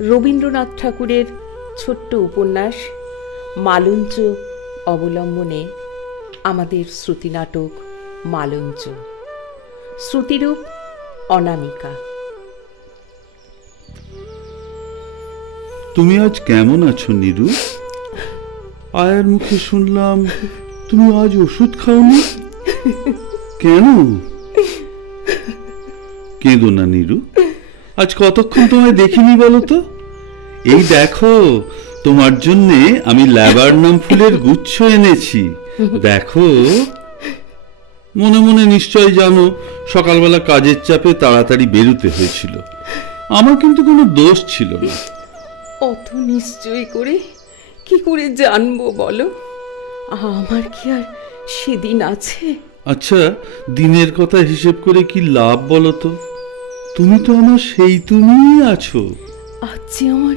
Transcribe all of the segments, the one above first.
রবীন্দ্রনাথ ঠাকুরের ছোট্ট উপন্যাস মালঞ্চ অবলম্বনে আমাদের শ্রুতিনাটক মালঞ্চ। শ্রুতিরূপ অনামিকা। তুমি আজ কেমন আছো নীরু? আয়ার মুখে শুনলাম তুমি আজ ওষুধ খাওনি। কেন? কেঁদো না নীরু, আজ কতক্ষণ তোমায় দেখিনি বলো তো। এই দেখো, তোমার জন্যে আমি ল্যাবার্নাম ফুলের গুচ্ছ এনেছি, দেখো। মনে মনে নিশ্চয় জানো সকালবেলা কাজের চাপে তাড়াতাড়ি বেরোতে হয়েছিল। আমার কিন্তু কোনো দোষ ছিল না। অত নিশ্চয় করে কি করে জানবো বলো? আমার কি আর সেদিন আছে? আচ্ছা, দিনের কথা হিসেব করে কি লাভ বলো তো? তুমি তো আমার সেই তুমিই আছো। আজ যে আমার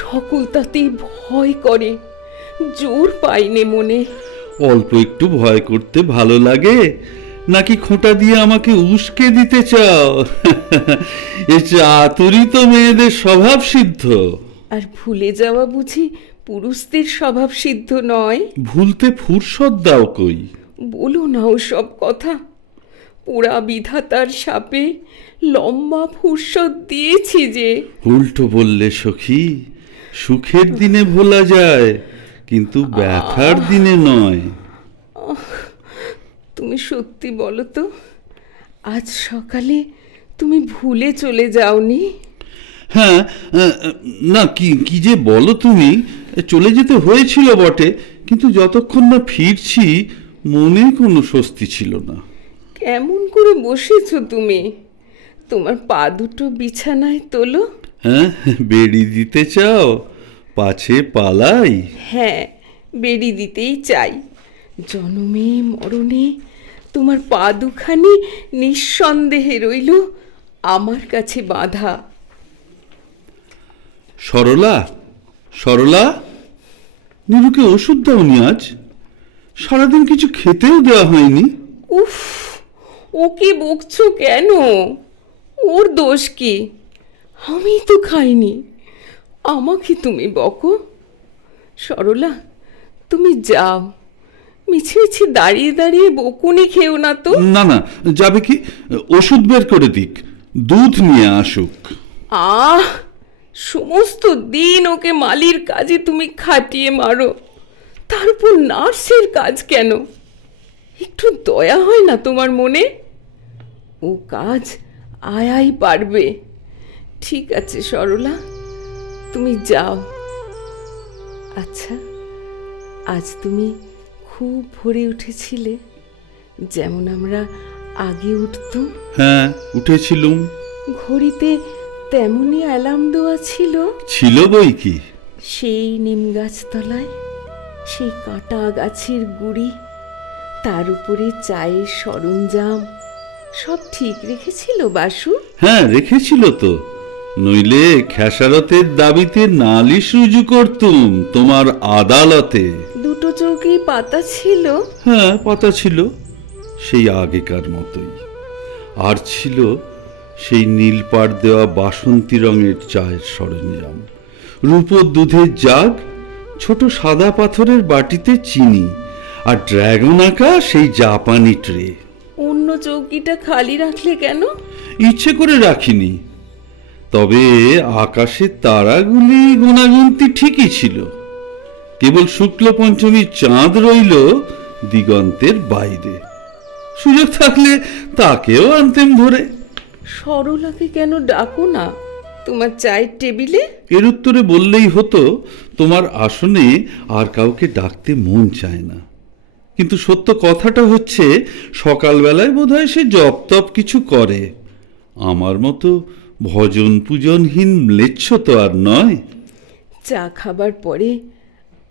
সকলতাতেই ভয় করে, জোর পাইনে মনে। অল্প একটু ভয় করতে ভালো লাগে, নাকি খোঁটা দিয়ে আমাকে উস্কে দিতে চাও? এ চাতুরী তো মেয়েদের স্বভাব সিদ্ধ। আর ভুলে যাওয়া বুঝি পুরুষদের স্বভাব সিদ্ধ নয়? ভুলতে ফুরসত দাও কই? বলো না ওসব কথা। পোড়া বিধাতার শাপে লম্বা ফুরসত দিয়েছি যে। উল্টো বললে সখী, সুখের দিনে ভোলা যায়, কিন্তু ব্যথার দিনে নয়। তুমি সত্যি বলো তো, আজ সকালে তুমি ভুলে চলে যাওনি? হ্যাঁ, না কি কি যে বলো তুমি। চলে যেতে হয়েছিল বটে, কিন্তু যতক্ষণ না ফিরছি মনে কোনো স্বস্তি ছিল না। কেমন করে বসেছো তুমি? তোমার পা দুটো বিছানায় তোলো। হ্যাঁ, বেড়ি দিতে চাও? পাছে পালাই? হ্যাঁ, বেড়ি দিতেই চাই। জনমে মরণে তোমার পা দুখানি নিঃসন্দেহে রইল আমার কাছে বাঁধা। সরলা, সরলা, নীরুকে ওষুধ দাওনি আজ? সারাদিন কিছু খেতেও দেওয়া হয়নি। উফ, ওকে বকছো কেন? ওর দোষ কি? আমি তো খাইনি, আমাকে তুমি বকো? সরলা, তুমি যাও, মিছে মিছে দাঁড়িয়ে দাঁড়িয়ে বকুনি খেও না তো। না না, যাবে কি? ওষুধ বের করে দিক, দুধ নিয়ে আসুক। আহ, সমস্ত দিন ওকে মালির কাজে তুমি খাটিয়ে মারো, তারপর নার্সের কাজ কেন? একটু দয়া হয় না তোমার মনে? ও কাজ আয়াই পারবে। ঠিক আছে সরলা, তুমি যাও। আচ্ছা, আজ তুমি খুব ভোরে উঠেছিলে, যেমন আমরা আগে উঠতুম? হ্যাঁ, উঠেছিলুম। ঘড়িতে তেমনই অ্যালার্ম দেওয়া ছিল। ছিল বই কি। সেই নিম গাছতলায় সেই কাঁটা গাছের গুড়ি, তার উপরে চায়ের সরঞ্জাম, সব ঠিক রেখেছিল বাসু? হ্যাঁ, রেখেছিল তো, নইলে খেসারতের দাবিতে নালিশ রুজু করতুম তোমার আদালতে। দুটো চৌকি পাতা ছিল? হ্যাঁ, পাতা ছিল, সেই আগেকার মতোই। আর ছিল সেই নীল পাড় দেওয়া বাসন্তী রঙের চায়ের সরঞ্জাম, রূপোর দুধের জাগ, ছোট সাদা পাথরের বাটিতে চিনি, আর ড্রাগন আঁকা সেই জাপানি ট্রে। অন্য চৌকিটা খালি রাখলে কেন? ইচ্ছে করে রাখিনি, তবে আকাশে তারাগুলি গোনাগুনতি ঠিকই ছিল। কেবল শুক্ল পঞ্চমীর চাঁদ রইল দিগন্তের বাইরে। সুযোগ থাকলে তাকেও আনতেম ধরে। সরলাকে কেন ডাকো না তোমার চায়ের টেবিলে? এর উত্তরে বললেই হতো, তোমার আসনে আর কাউকে ডাকতে মন চায় না। কিন্তু সত্য কথাটা হচ্ছে, সকালবেলায় বোধহয় সে জপ তপ কিছু করে। আমার মতো ভজন পূজনহীন ম্লেচ্ছ তো আর নয়। চা খাবার পরে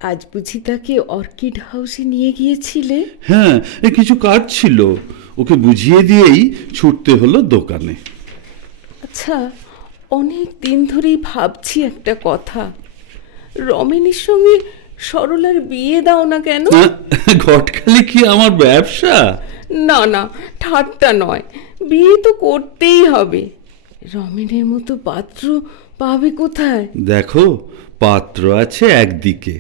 আজ বুঝি তাকে অর্কিড হাউসে নিয়ে গিয়েছিলে? হ্যাঁ, কিছু কাজ ছিল, ওকে বুঝিয়ে দিয়েই ছুটতে হলো দোকানে। আচ্ছা, অনেক দিন ধরেই ভাবছি একটা কথা, রমেনের সঙ্গে সরলার বিয়ে দাও না কেন? ঘটকালি কি আমার ব্যবসা? না না, ঠাট্টা নয়, বিয়ে তো করতেই হবে। রমেনের মতো পাত্র পাবে কোথায়? দেখো, পাত্র আছে একদিকে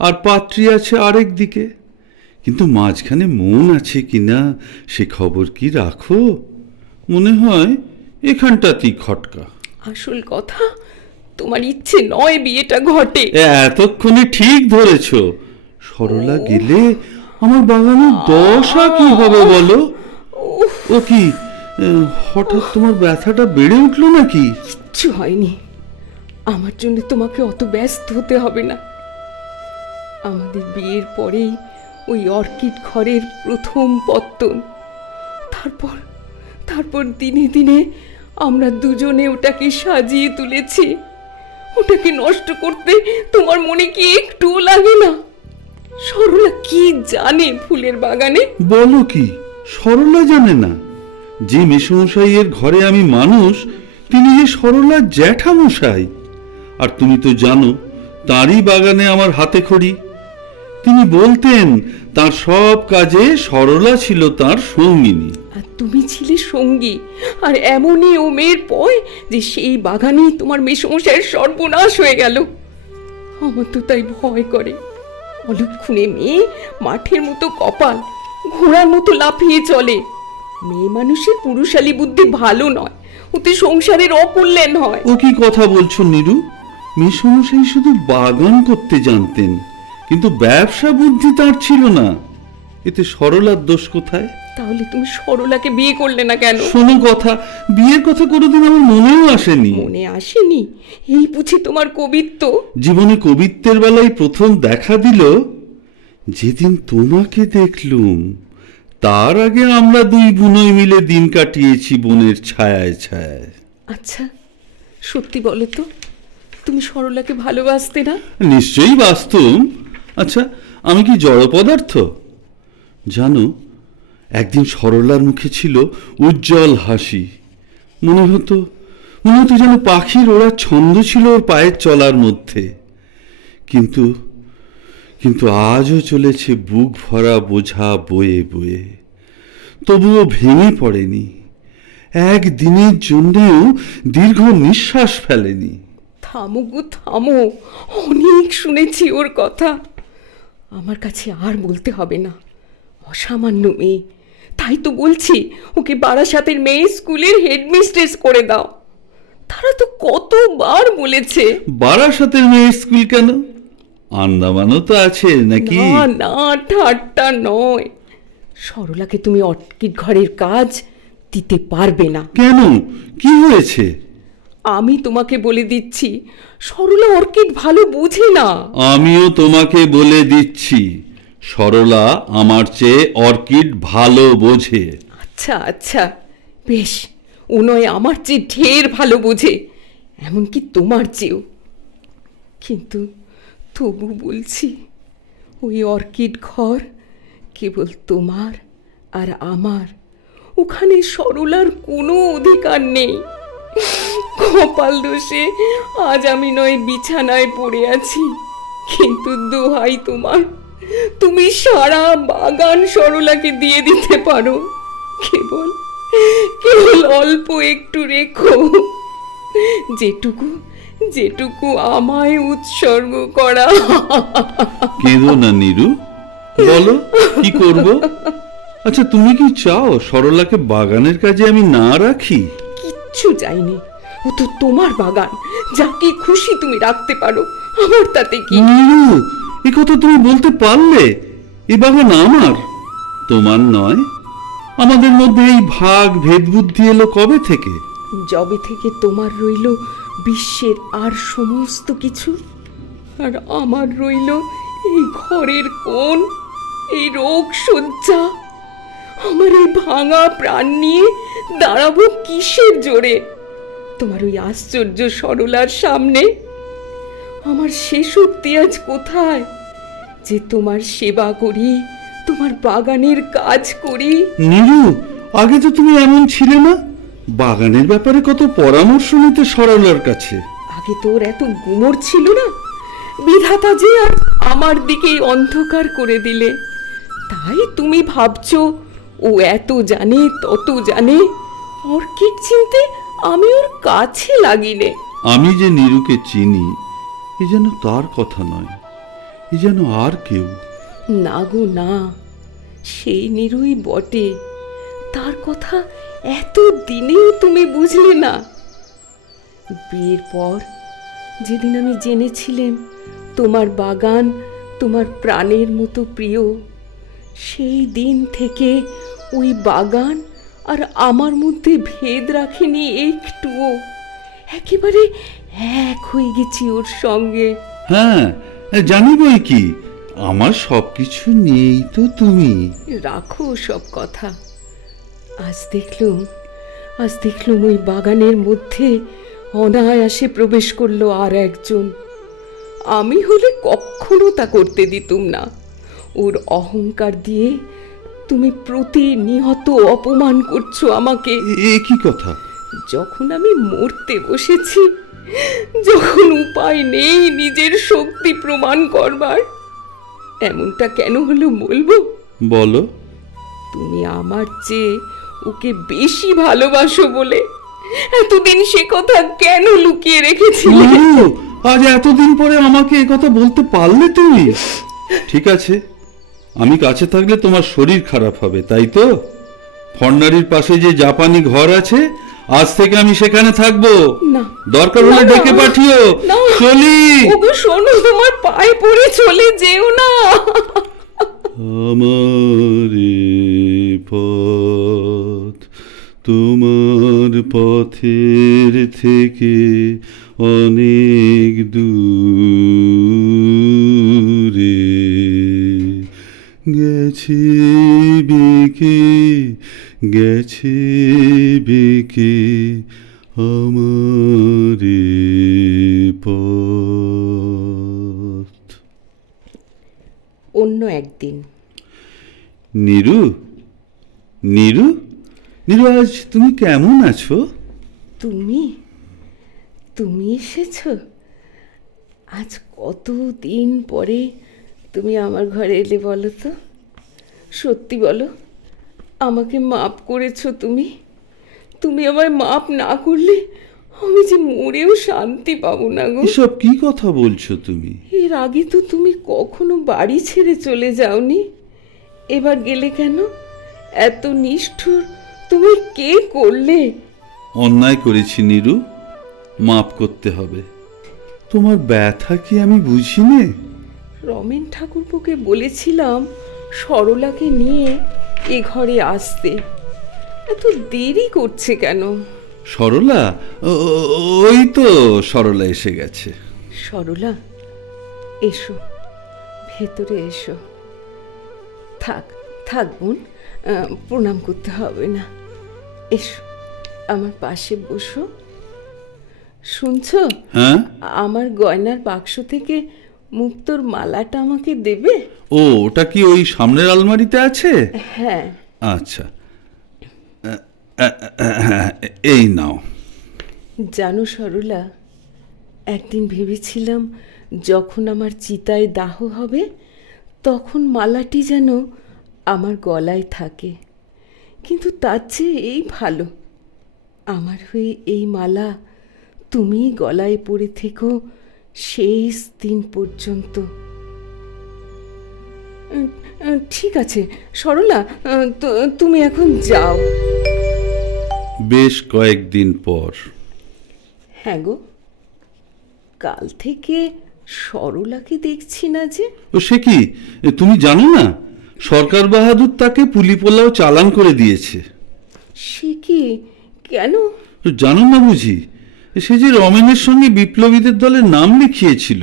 আর পাত্রী আছে আরেক দিকে, কিন্তু মাঝখানে মন আছে কিনা সে খবর কি রাখো? মনে হয় এখানটাতেই খটকা। আসল কথা, তোমার ইচ্ছে নয় বিয়েটা ঘটে। এতক্ষণে ঠিক ধরেছ। সরলা গেলে আমার বাগানের দশা কি হবে বলো? ও কি হঠাৎ তোমার ব্যথাটা বেড়ে উঠলো নাকি? কিচ্ছু হয়নি, আমার জন্য তোমাকে অত ব্যস্ত হতে হবে না। আমাদের বিয়ের পরেই ওই অর্কিড ঘরের প্রথম পত্তন। তারপর তারপর দিনে দিনে আমরা দুজনে ওটাকে সাজিয়ে তুলেছি। ওটাকে নষ্ট করতে তোমার মনে কি একটুও লাগে না? সরলা কি জানে ফুলের বাগানে? বলো কি, সরলা জানে না? যে মেসমশাইয়ের ঘরে আমি মানুষ, তিনি যে সরলার জ্যাঠামশাই। আর তুমি তো জানো, তারই বাগানে আমার হাতে খড়ি। তিনি বলতেন তার সব কাজে সরলা ছিল তার সঙ্গিনী। আর তুমি ছিলে সঙ্গী, আর এমনই ও মেয়ের পয় যে সেই বাগানেই তোমার মেসমশাইয়ের সর্বনাশ হয়ে গেল। আমার তো তাই ভয় করে। অলক্ষণে মেয়ে, মাঠের মতো কপাল, ঘোড়ার মতো লাফিয়ে চলে। মেয়ে মানুষের পুরুষালী বুদ্ধি ভালো নয়, ওতে সংসারের অকল্যাণ হয়। ও কি কথা বলছো নীরু? মেসমশাই শুধু বাগান করতে জানতেন, কিন্তু ব্যবসা বুদ্ধি তার ছিল না। এতে সরলার দোষ কোথায়? তাহলে তুমি সরলাকে বিয়ে করলে না কেন? শোনো কথা, বিয়ের কথা কোনোদিন আমার মনেও আসেনি। মনে আসেনি? এই বুঝি তোমার কবিত্ব? জীবনে কবিত্বের বেলায় প্রথম দেখা দিল যেদিন তোমাকে দেখলুম। তার আগে আমরা দুই বুনোই মিলে দিন কাটিয়েছি বনের ছায়ায় ছায়ায়। আচ্ছা, সত্যি বলো তো, তুমি সরলাকে ভালোবাসতে না? নিশ্চয়ই বাস্তব। আচ্ছা, আমি কি জড় পদার্থ? জানো, একদিন সরলার মুখে ছিল উজ্জ্বল হাসি। মনে হতো যেন পাখির ওড়ার ছন্দ ছিল ওর পায়ের চলার মধ্যে। কিন্তু কিন্তু আজও চলেছে বুক ভরা বোঝা বয়ে বয়ে, তবুও ভেঙে পড়েনি। একদিনের জন্যেও দীর্ঘ নিঃশ্বাস ফেলেনি। থামো গো থামো, অনেক শুনেছি ওর কথা। আমার কাছে আর বলতে হবে না। অসামান্য মেয়ে, তাই তো বলছি ওকে বারাসাতের মেয়ে স্কুলের হেডমিস্ট্রেস করে দাও। তারা তো কতবার বলেছে। বারাসাতের মেয়ে স্কুল কেন? আন্দামানও তো আছে নাকি? না না, ঠাট্টা নয়। সরলাকে তুমি অর্কিড ঘরের কাজ দিতে পারবে না। কেন, কি হয়েছে? আমি তোমাকে বলে দিচ্ছি, সরলা অর্কিড ভালো বোঝে না। আমিও তোমাকে বলে দিচ্ছি, সরলা আমার চেয়ে অর্কিড ভালো বোঝে। আচ্ছা আচ্ছা, বেশ, ও নয় আমার চেয়ে ঢের ভালো বোঝে, এমনকি তোমার চেয়েও। কিন্তু তবু বলছি, ওই অর্কিড ঘর কেবল তোমার আর আমার। ওখানে সরলার কোনো অধিকার নেই। কপাল দোষে আজ আমি নয় বিছানায় পড়ে আছি, কিন্তু দোহাই তোমার, তুমি সারা বাগান সরলাকে দিয়ে দিতে পারো। কেবল কেবল অল্প একটু রেখো, যেটুকু যেটুকু আমায় উৎসর্গ করা। কেঁদো না নীরু, বলো কি করব? আচ্ছা, তুমি কি চাও সরলাকে বাগানের কাজে আমি না রাখি? কিচ্ছু চাইনি, ও তো তোমার বাগান, যাকে খুশি তুমি রাখতে পারো, আমার তাতে কি? নীরু, এ কথা তুমি বলতে পারলে? এ বাগান আমার, তোমার নয়। আমাদের মধ্যে এই ভাগ ভেদ বুদ্ধি এলো কবে থেকে? যবে থেকে তোমার রইল বিশ্বের আর সমস্ত কিছু, আর আমার রইল এই ঘরের কোণ, এই রোগ শয্যা। আমার এই ভাঙা প্রাণ নিয়ে দাঁড়াবো কিসের জোরে তোমার ওই আশ্চর্য সরলার সামনে? আমার সে শক্তি আজ কোথায় যে তোমার সেবা করি, তোমার বাগানের কাজ করি? নীরু, আগে তো তুমি এমন ছিলে না। বাগানের ব্যাপারে কত পরামর্শ নিতে সরলার কাছে। আগে তোর এত গুমর ছিল না। বিধাতা যে আজ আমার দিকেই অন্ধকার করে দিলে, তাই তুমি ভাবছো ও এত জানে তত জানে। অর্কিড চিনতে আমি ওর কাছে লাগিনে। আমি যে নীরুকে চিনি, এ যেন তার কথা নয়, এ যেন আর কেউ। না গো না, সেই নিরুই বটে। তার কথা এত দিনেও তুমি বুঝলে না। বিয়ের পর যেদিন আমি জেনেছিলাম তোমার বাগান তোমার প্রাণের মতো প্রিয়, সেই দিন থেকে ওই বাগান আর আমার মধ্যে ভেদ রাখেনি একটুও। একেবারে এক হয়ে গেছি ওর সঙ্গে। হ্যাঁ, জানি বই কি, আমার সবকিছু নেই তো তুমি। রাখো সব কথা। আজ দেখলুম ওই বাগানের মধ্যে অনায়াসে প্রবেশ করলো আর একজন। আমি হলে কখনো তা করতে দিতুম না। ওর অহংকার দিয়ে তুমি প্রতিনিয়ত অপমান করছো আমাকে। এ কি কথা? যখন আমি মরতে বসেছি, যখন উপায় নেই নিজের শক্তি প্রমাণ করবার, এমনটা কেন হলো বলবো? বলো। তুমি আমার চেয়ে ওকে বেশি ভালোবাসো বলে এতদিন সে কথা কেন লুকিয়ে রেখেছিলে? নীরু, আজ এতদিন পরে আমাকে এ কথা বলতে পারলে তুমি? ঠিক আছে, আমি কাছে থাকলে তোমার শরীর খারাপ হবে, তাই তো? ফন্ডারির পাশে যে জাপানি ঘর আছে, আজ থেকে আমি সেখানে থাকবো। না, দরকার হলে না, না, ডেকে পাঠিও। না। চলি। ওগো শোনো, তোমার পায়ে পড়ে চলে যেও না। আমার পথ তোমার পথের থেকে অনেক দূরে গেছে বেঁকে, গেছে বেঁকে আমার পথ। অন্য একদিন। নীরু, নীরু, নীরু, আজ তুমি কেমন আছো? তুমি তুমি এসেছো? আজ কতদিন পরে তুমি আমার ঘরে এলে বলো তো। সত্যি বলো, আমাকে মাপ করেছো তুমি? তুমি আমায় মাপ না করলে আমি যে মরেও শান্তি পাবো না গো। এসব কি কথা বলছো তুমি? এর আগে তো তুমি কখনো বাড়ি ছেড়ে চলে যাওনি, এবার গেলে কেন? এত নিষ্ঠুর তুমি কে করলে? অন্যায় করেছি নীরু, মাপ করতে হবে। তোমার ব্যথা কি আমি বুঝি নে? রমেন ঠাকুরপোকে বলেছিলাম সরলাকে নিয়ে এ ঘরে আসতে। এত দেরি করছে কেন? সরলা? ওই তো সরলা এসে গেছে। সরলা, এসো, ভেতরে এসো। থাক থাক বোন, প্রণাম করতে হবে না। এসো, আমার পাশে বসো। শুনছো? হ্যাঁ? আমার গয়নার বাক্স থেকে মুক্তোর মালাটা আমাকে দেবে? ও, ওটা কি ওই সামনের আলমারিতে আছে? হ্যাঁ। আচ্ছা, এই নাও। জানো সরলা, একদিন ভেবেছিলাম যখন আমার চিতায় দাহ হবে তখন মালাটি যেন আমার গলায় থাকে, কিন্তু তার চেয়ে এই ভালো, আমার হয়ে এই মালা তুমি গলায় পরে থেকো শেষ দিন পর্যন্ত। ঠিক আছে সরলা, তুমি এখন যাও। বেশ কয়েকদিন পর। হ্যাঁ গো, কাল থেকে সরলাকে দেখছি না যে। ও সে কি, তুমি জানো না? সরকার বাহাদুর তাকে পুলি পোলাও চালান করে দিয়েছে। সে কি, কেন? জানো না বুঝি? সে যে রমেনের সঙ্গে বিপ্লবীদের দলের নাম লিখিয়েছিল,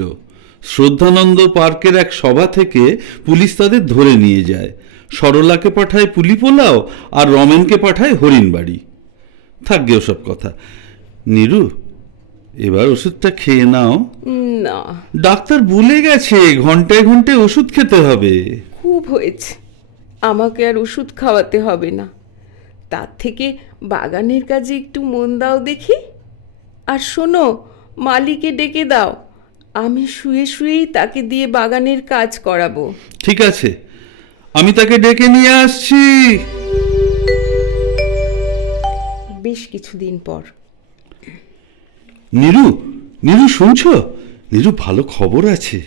শ্রদ্ধানন্দ পার্কের এক সভা থেকে পুলিশ তাদের ধরে নিয়ে যায়। সরলাকে পাঠায় পুলি পোলাও আর রমেনকে পাঠায় হরিণবাড়ি। থাকবে ওসব কথা। নীরু, এবার ওষুধটা খেয়ে নাও। না, ডাক্তার বলে গেছে ঘন্টায় ঘন্টায় ওষুধ খেতে হবে। খুব হয়েছে, আমাকে আর ওষুধ খাওয়াতে হবে না। তার থেকে বাগানের কাজে একটু মন দাও দেখি। আর শোনো, মালিকে ডেকে দাও, আমি শুয়ে শুয়েই তাকে দিয়ে বাগানের কাজ করাবো। ঠিক আছে, আমি তাকে ডেকে নিয়ে আসছি। বেশ কিছুদিন পর। নীরু, নীরু শুনছো? নীরু, ভালো খবর আছে।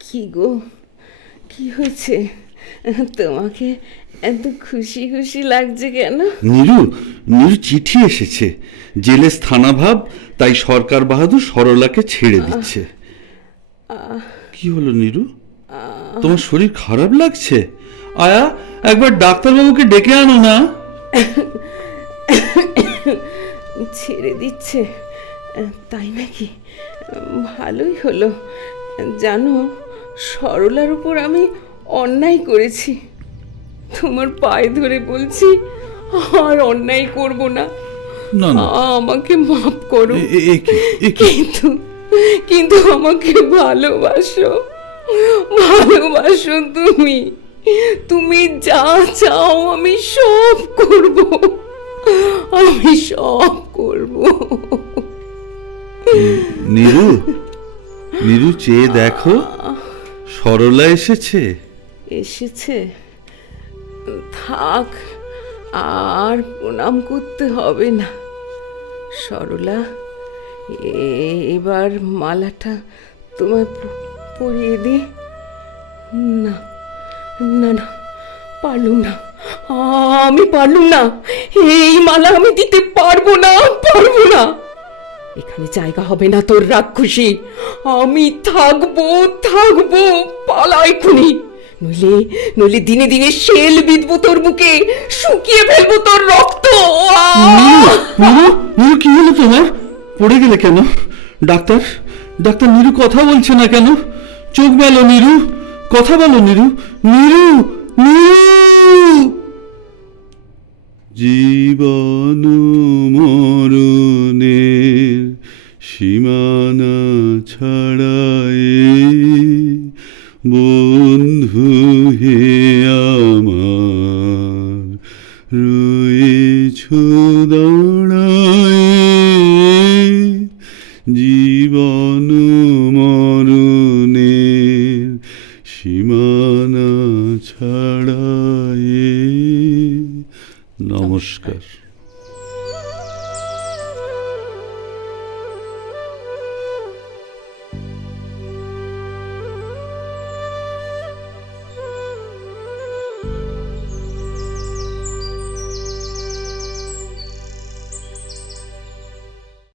কি গো, কি হয়েছে? তোমাকে এত খুশি খুশি লাগছে কেন? নীরু, নীরু, চিঠি এসেছে। জেলে স্থানাভাব, তাই সরকার বাহাদুর সরলাকে ছেড়ে দিচ্ছে। কি হলো নীরু, তোমার শরীর খারাপ লাগছে? আয়া, একবার ডাক্তারবাবুকে ডেকে আনো না। ছেড়ে দিচ্ছে, তাই নাকি? ভালোই হলো। জানো, সরলার উপর আমি অন্যায় করেছি। তোমার পায়ে ধরে বলছি, আর অন্যায় করব না। না না, আমাকে মাফ করো। কি? কিন্তু কিন্তু আমাকে ভালোবাসো, ভালোবাসো। তুমি তুমি যা চাও আমি সব করব, আমি সব করব। নীরু, নীরু, চেয়ে দেখো, সরলা এসেছে। এসেছে? থাক, আর প্রণাম করতে হবে না। সরলা, এবার মালাটা তোমায় পরিয়ে দি। না না না, পারলুম না, আমি পারলুম না। এই মালা আমি দিতে পারবো না, পারবো না। এখানে জায়গা হবে না তোর রাক্ষসী। আমি থাকবো, থাকবো, পালা এক্ষুনি। নইলে নইলে দিনে দিনে শেল বিঁধবো তোর বুকে, শুকিয়ে ফেলবো তোর রক্ত। নীরু, নীরু, কি হলো তোমার? পড়ে গেলে কেন? ডাক্তার, ডাক্তার, নীরু কথা বলছে না কেন? চোখ মেলো নীরু, কথা বলো নীরু, নীরু, নীরু। জীবন মরণের সীমানা ছাড়ায়ে বন্ধু হে আমার রয়েছ দাঁড়ায়ে।